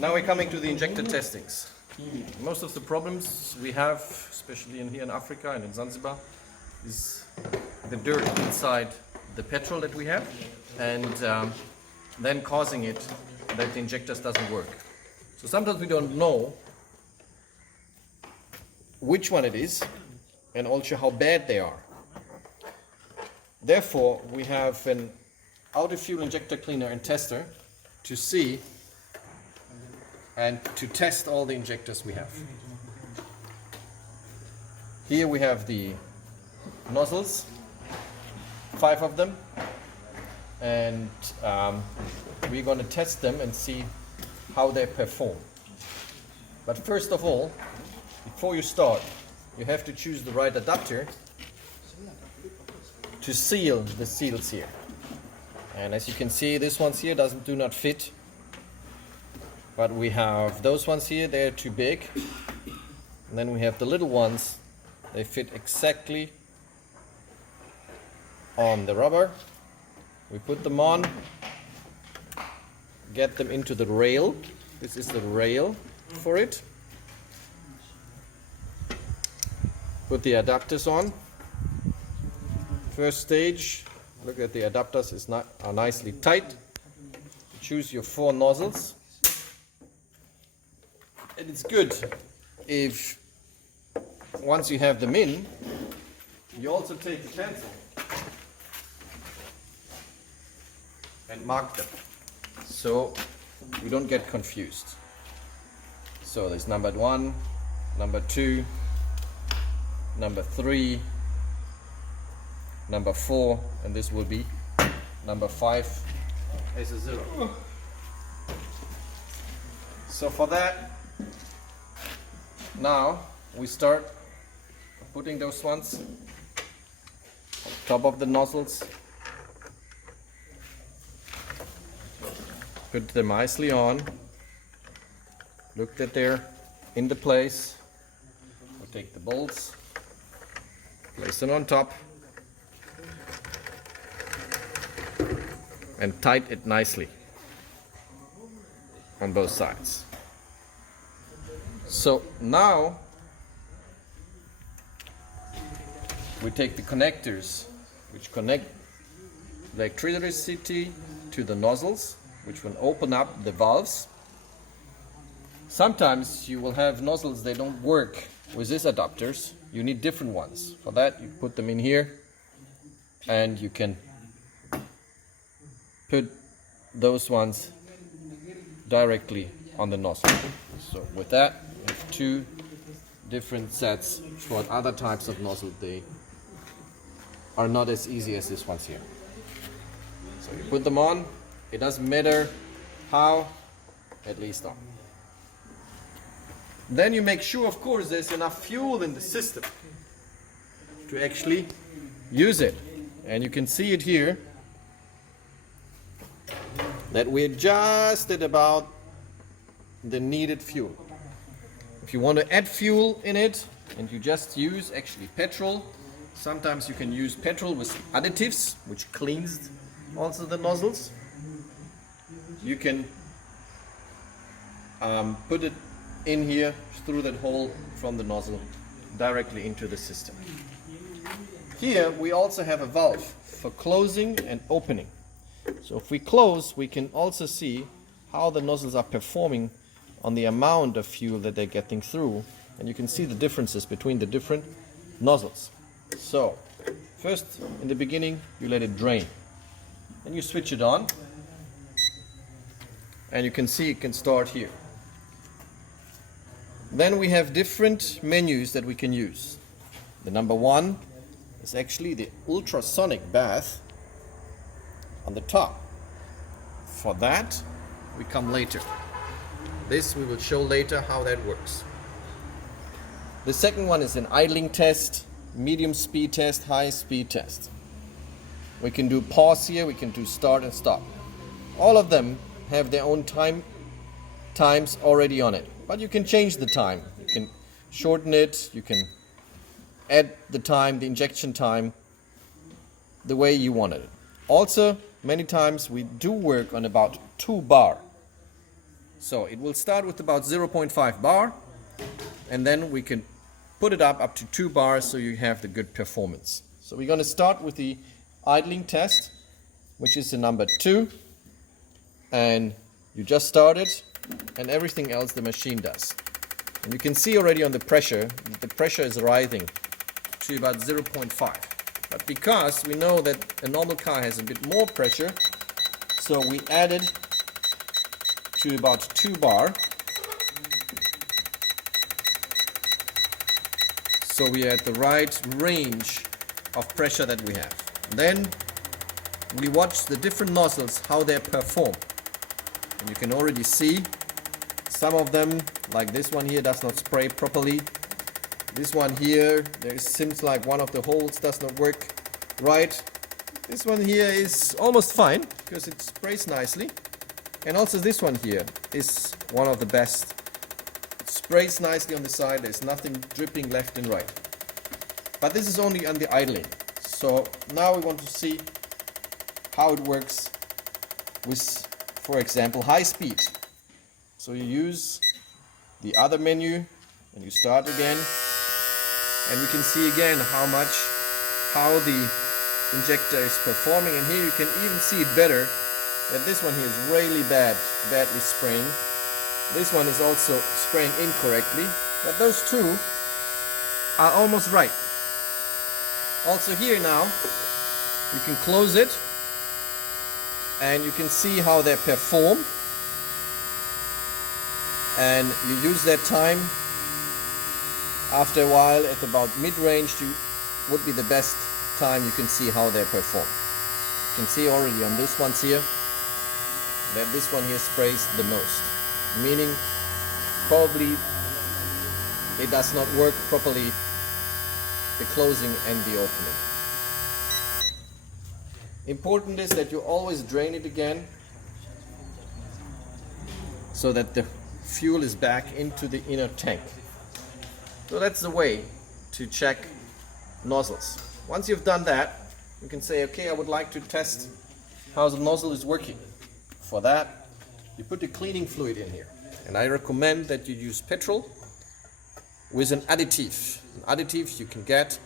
Now we're coming to the injector testings. Most of the problems we have, especially here in Africa and in Zanzibar, is the dirt inside the petrol that we have, and then causing it that the injectors doesn't work. So sometimes we don't know which one it is and also how bad they are. Therefore, we have an outer fuel injector cleaner and tester to see and to test all the injectors we have. Here we have the nozzles, 5 of them, and we're going to test them and see how they perform. But first of all, before you start, you have to choose the right adapter to seal the seals here. And as you can see, this ones here do not fit. But we have those ones here, they're too big. And then we have the little ones, they fit exactly on the rubber. We put them on, get them into the rail. This is the rail for it. Put the adapters on. First stage, look at the adapters are nicely tight. Choose your 4 nozzles. And it's good if once you have them in, you also take the pencil and mark them so you don't get confused. So there's number 1, number 2, number 3, number 4, and this will be number 5 as a 0. So for that, now we start putting those ones on top of the nozzles. Put them nicely on. Look that they're in the place. We'll take the bolts, place them on top, and tight it nicely on both sides. So now we take the connectors which connect electricity to the nozzles, which will open up the valves. Sometimes you will have nozzles that don't work with these adapters. You need different ones. For that, you put them in here and you can put those ones directly on the nozzle. So with that, we have 2 different sets for other types of nozzle. They are not as easy as this ones here. So you put them on. It doesn't matter how, at least on. Then you make sure, of course, there's enough fuel in the system to actually use it. And you can see it here that we're just at about the needed fuel. If you want to add fuel in it and you just use actually petrol, sometimes you can use petrol with additives, which cleans also the nozzles. You can put it in here through that hole from the nozzle directly into the system. Here we also have a valve for closing and opening. So if we close, we can also see how the nozzles are performing on the amount of fuel that they're getting through, and you can see the differences between the different nozzles. So first, in the beginning, you let it drain, and you switch it on, and you can see it can start here. Then we have different menus that we can use. The number 1 is actually the ultrasonic bath on the top. For that, we come later. This we will show later how that works. The second one is an idling test, medium speed test, high speed test. We can do pause here, we can do start and stop. All of them have their own times already on it, but you can change the time. You can shorten it, you can add the time, the injection time, the way you wanted it. Also, many times we do work on about 2 bar. So it will start with about 0.5 bar, and then we can put it up to 2 bars so you have the good performance. So we're going to start with the idling test, which is the number 2, and you just start it, and everything else the machine does. And you can see already on the pressure that the pressure is rising to about 0.5. But because we know that a normal car has a bit more pressure, so we added to about 2 bar. So we are at the right range of pressure that we have. Then we watch the different nozzles, how they perform. And you can already see some of them, like this one here, does not spray properly. This one here, there seems like one of the holes does not work right. This one here is almost fine because it sprays nicely. And also this one here is one of the best. It sprays nicely on the side, there's nothing dripping left and right. But this is only on the idling. So now we want to see how it works with, for example, high speed. So you use the other menu and you start again, and we can see again how the injector is performing. And here you can even see it better that this one here is really badly spraying. This one is also spraying incorrectly, but those two are almost right. Also here now you can close it and you can see how they perform, and you use that time. After a while, at about mid-range, would be the best time you can see how they perform. You can see already on this ones here that this one here sprays the most, meaning probably it does not work properly, the closing and the opening. Important is that you always drain it again so that the fuel is back into the inner tank. So that's the way to check nozzles. Once you've done that, you can say, okay, I would like to test how the nozzle is working. For that, you put the cleaning fluid in here. And I recommend that you use petrol with an additive. An additive you can get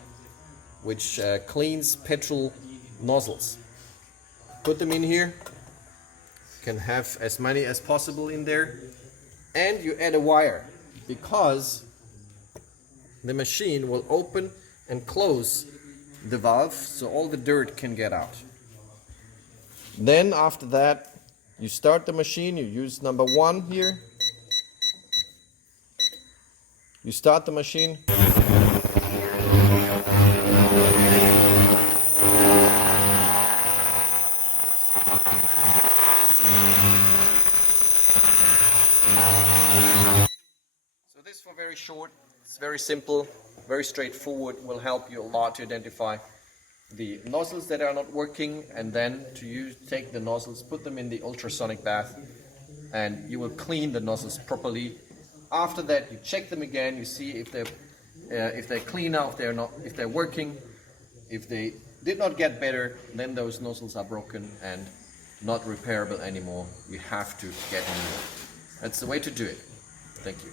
which cleans petrol nozzles. Put them in here. You can have as many as possible in there. And you add a wire, because the machine will open and close the valve so all the dirt can get out. Then after that, you start the machine. You use number 1 here. You start the machine. So this for very short, it's very simple, very straightforward, will help you a lot to identify the nozzles that are not working, and then to take the nozzles, put them in the ultrasonic bath, and you will clean the nozzles properly. After that, you check them again, you see if they're clean now, if they're working. If they did not get better, then those nozzles are broken and not repairable anymore. You have to get a new one. That's the way to do it. Thank you.